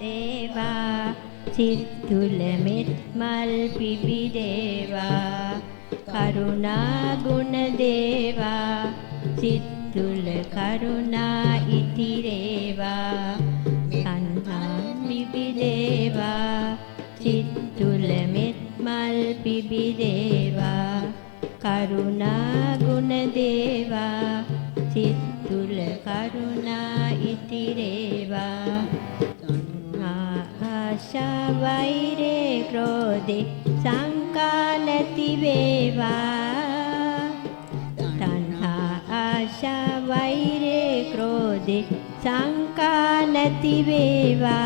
දේවා සිත් තුල මෙත් මල් පිබිදේවා කරුණා ගුණ දේවා සිත් තුල කරුණා ඉතිරේවා තණ්හා පිබිදේවා සිත් තුල මෙත් මල් පිබිදේවා කරුණා ගුණ දේවා සිත් තුල කරුණා ඉතිරේවා ආශා වෛරේ ක්‍රෝධේ සංකා නැති වේවා තණ්හා ආශා වෛරේ ක්‍රෝධේ සංකා නැති වේවා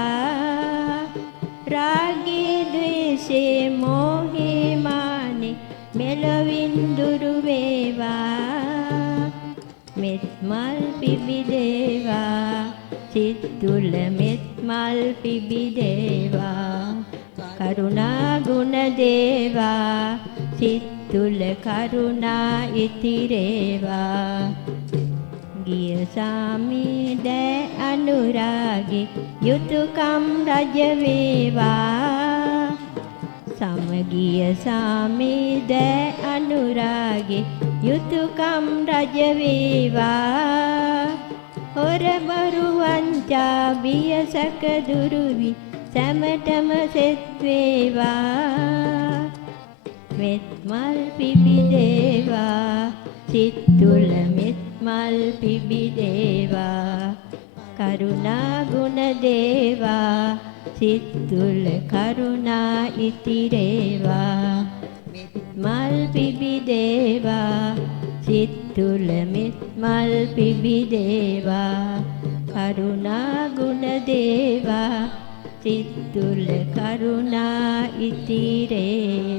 රාගේ ද්වේෂේ මෝහේ මානේ මෙලොවින් දුරු වේවා මෙත් මල් පිබිදේවා සිත් තුල මෙත් මල් පිබිදේවා කරුණා ගුණ දේවා සිත් තුල කරුණා ඉතිරේවා ගිය සාමී දෑ අනුරාගේ යුතුයකම් රජ වේවා සමගිය සාමී දෑ අනුරාගේ යුතුයකම් රජ වේවා හොර බරු වංචා බියසක දුරුවි සැමටම සෙත් වේවා මෙත් මල් පිබිදේවා සිත් තුල මෙත් මල් පිබිදේවා කරුණා ගුණ දේවා සිත් තුල කරුණා ඉතිරේවා මල් පිබිදේවා සිත් තුල මෙත් මල් පිබිදේවා කරුණා ගුණ දේවා සිත් තුල කරුණා ඉතිරේවා